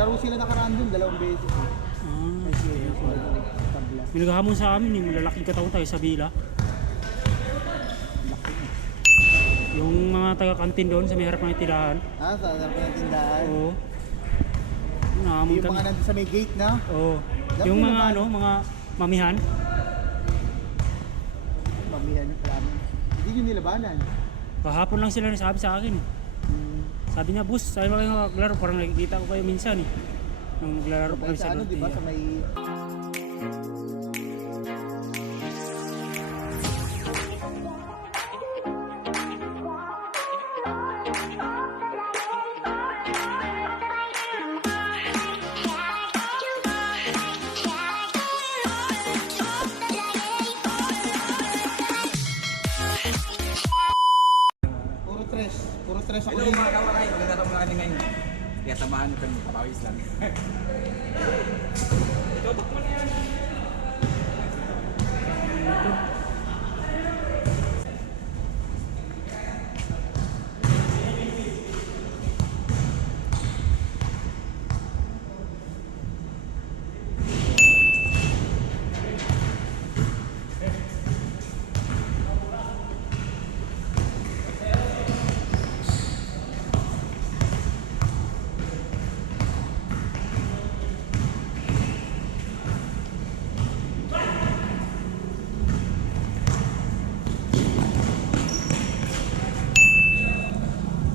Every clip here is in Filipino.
Naglaro sila nakaraan dun, 2 beses. May naghahamon sa amin yung malalaking katawan tayo sa bila. Yung mga taga-kantin doon sa may harap ng tirahan. Ah, sa harap ng tindahan. Oo. Nahamon Yung kami. mga nandun sa may gate na. Oo. Yung mga ano, mga mamihan. Mamihan yung plano. Hindi yun nilabanan. Kahapon lang sila nasabi sa akin. Sabi niya, "Bus, sabi mo kayo maglaro." Parang nakikita ko kayo minsan eh. Nung naglalaro pa kami Sa sa ano, di ba? Sa may... Puro tres ako Hello din. mga kawaray, maganda mga kami ngayon. Kaya samahan nyo kami, kapawis lang.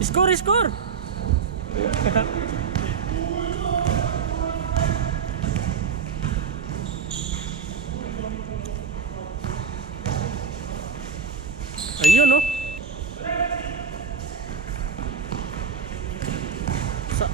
Score, score! Ayun no. Sa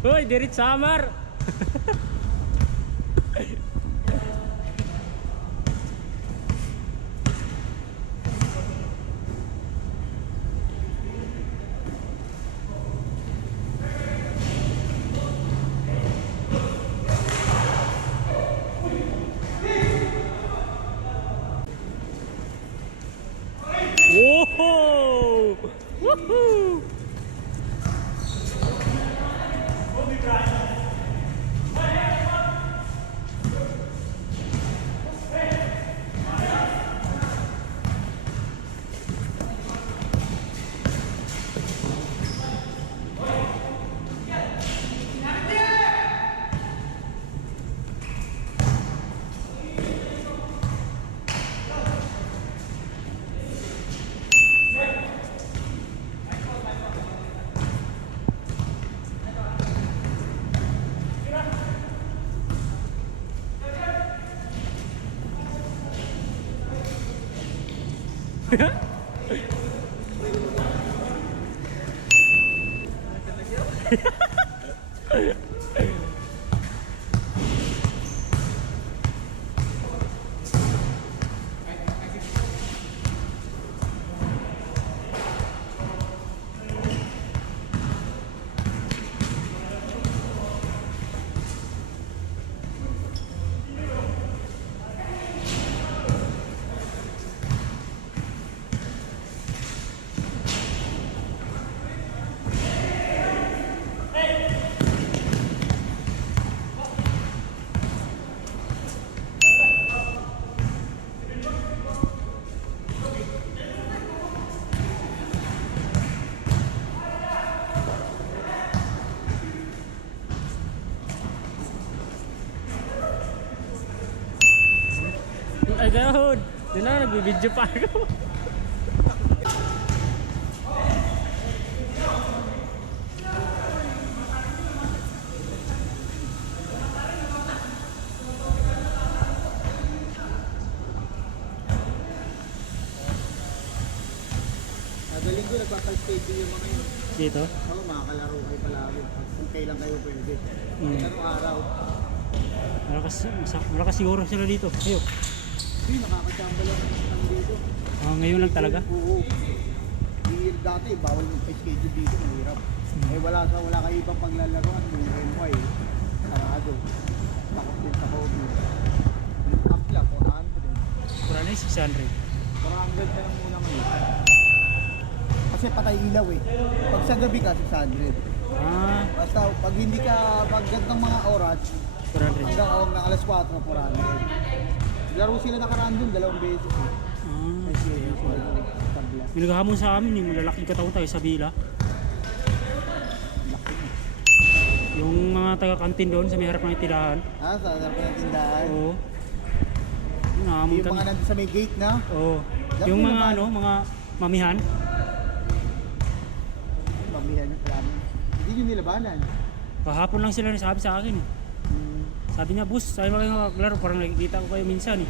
Hoy, dirit samar. Whoa! Woohoo! Ay gahod. Doon na, nagbibidyo pa ako. Nagaling ko, nagpapalstate yung mga yun. Dito? Ako, makakalaro kayo palagi. Kung kailan kayo pwede. Anong araw? Malakas siguro sila dito. Ayo. Hindi, nakakachamba lang dito. Ngayon lang talaga. Oo. dati, bawal mag-schedule dito, mahirap. Eh wala kayo ibang paglalaroan, yung MY, sarado. Takot din sa COVID. Yung tapla, 400. Kurang na 600. 400 na lang muna ngayon. Kasi patay ilaw eh. Pag sa gabi ka, 600. Ah, Basta pag hindi ka ng mga oras, 400. hanggang alas 4, 400. Laro sila nakaraan dun, 2 beses eh. Ah, May schedule sila ng tabla. may naghahamon sa amin, yung malalaking katawan tayo sa Bila. Yung mga taga-kantin doon sa may harap ng tirahan. Ah, sa harap ng tindahan. Oo. Nahamon Yung kami. mga nandun sa may gate na. Oo. Dapat Yung mga naman. mga mamihan. Pamihan ng plano. Hindi nyo nilabanan. Kahapon lang sila nasabi sa akin. Sabi niya, "Boss, tayo ba kayo maglaro? Parang nakikita ko kayo minsan eh."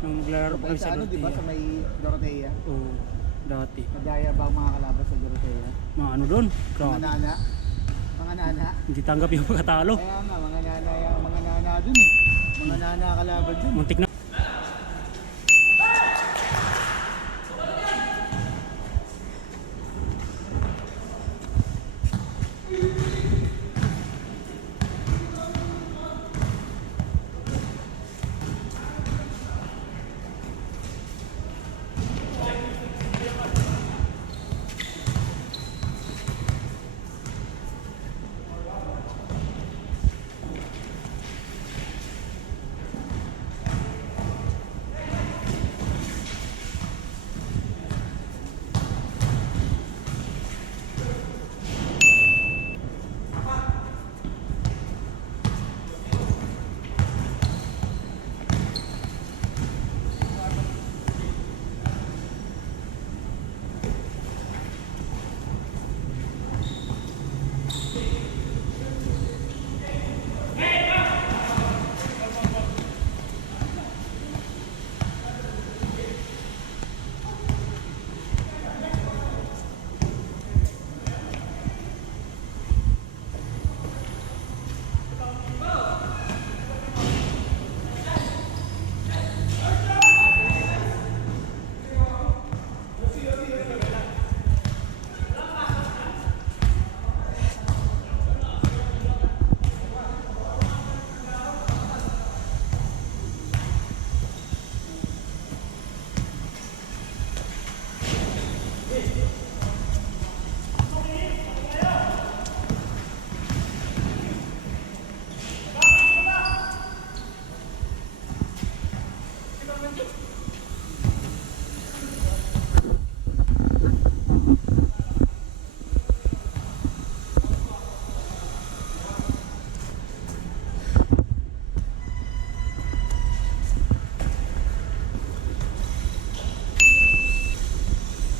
Nung naglalaro pa kami Sa sa ano, di ba? Sa Dorotea. may Dorotea. Oo, dati. Madaya ba ang mga kalaban sa Dorotea? Mga ano doon? Mga Grabe. nana. Mga nana. Hindi tanggap yung pagkatalo. Kaya nga, mga nana dun eh. Mga nana kalaban dun. Muntik na.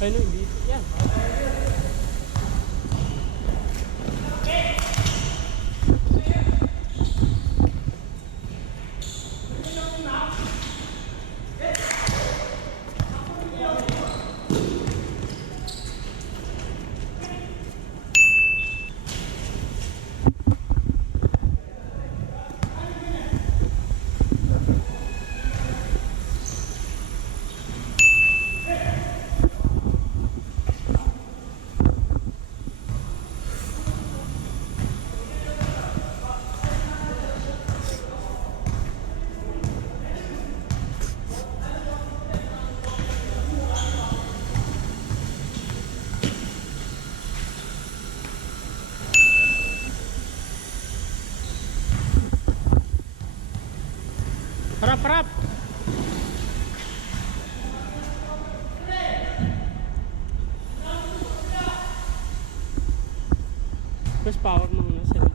Ano, dito yan. Harap, harap. Terus power mo na sa dito.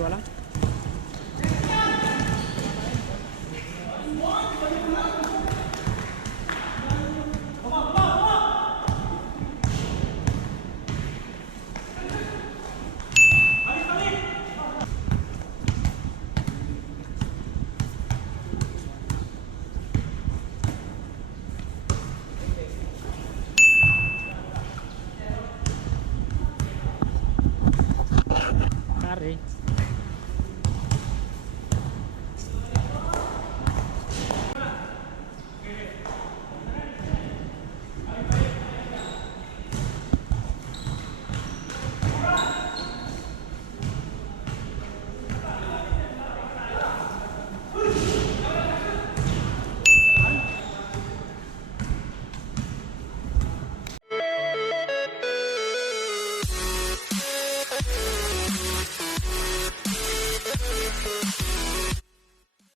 ko alam.